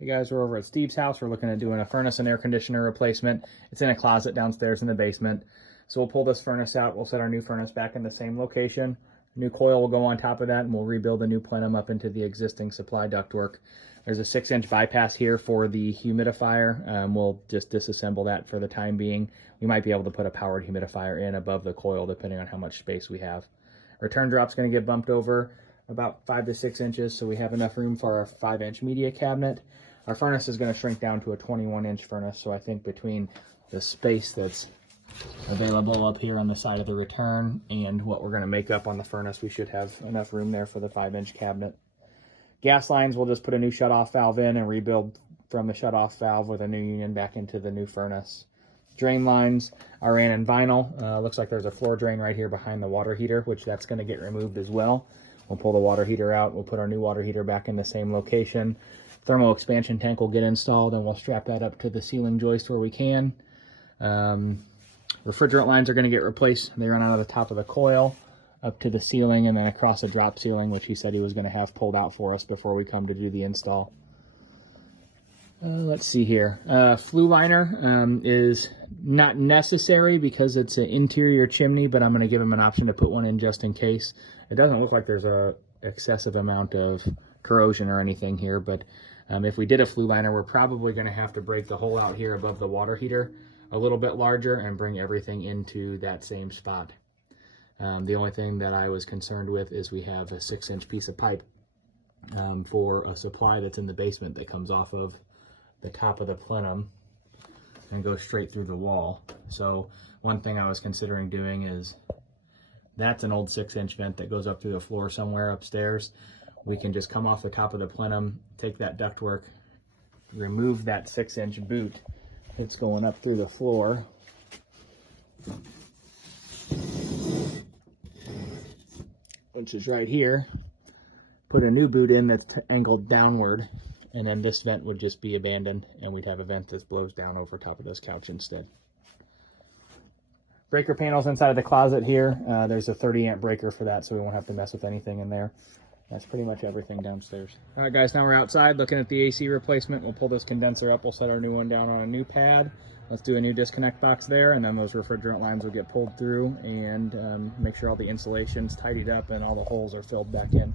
Hey guys, we're over at Steve's house. We're looking at doing a furnace and air conditioner replacement. It's in a closet downstairs in the basement. So we'll pull this furnace out. We'll set our new furnace back in the same location. New coil will go on top of that, and we'll rebuild the new plenum up into the existing supply ductwork. There's a 6-inch bypass here for the humidifier. We'll just disassemble that for the time being. We might be able to put a powered humidifier in above the coil depending on how much space we have. Return drop's going to get bumped over about 5 to 6 inches, so we have enough room for our 5-inch media cabinet. Our furnace is going to shrink down to a 21-inch furnace, so I think between the space that's available up here on the side of the return and what we're going to make up on the furnace, we should have enough room there for the 5-inch cabinet. Gas lines, we'll just put a new shutoff valve in and rebuild from the shutoff valve with a new union back into the new furnace. Drain lines are ran in vinyl. Looks like there's a floor drain right here behind the water heater, which that's going to get removed as well. We'll pull the water heater out. We'll put our new water heater back in the same location. Thermal expansion tank will get installed, and we'll strap that up to the ceiling joist where we can. Refrigerant lines are going to get replaced. They run out of the top of the coil up to the ceiling and then across a drop ceiling, which he said he was going to have pulled out for us before we come to do the install. Let's see here. Flue liner is not necessary because it's an interior chimney, but I'm going to give him an option to put one in just in case. It doesn't look like there's a excessive amount of corrosion or anything here, but if we did a flue liner, we're probably going to have to break the hole out here above the water heater a little bit larger and bring everything into that same spot. The only thing that I was concerned with is we have a 6-inch piece of pipe for a supply that's in the basement that comes off of the top of the plenum and goes straight through the wall. So one thing I was considering doing is, that's an old 6-inch vent that goes up through the floor somewhere upstairs. We can just come off the top of the plenum, take that ductwork, remove that 6-inch boot that's going up through the floor, which is right here, put a new boot in that's angled downward, and then this vent would just be abandoned, and we'd have a vent that blows down over top of this couch instead. Breaker panels inside of the closet here. There's a 30-amp breaker for that, so we won't have to mess with anything in there. That's pretty much everything downstairs. All right, guys, now we're outside looking at the AC replacement. We'll pull this condenser up. We'll set our new one down on a new pad. Let's do a new disconnect box there, and then those refrigerant lines will get pulled through and make sure all the insulation's tidied up and all the holes are filled back in.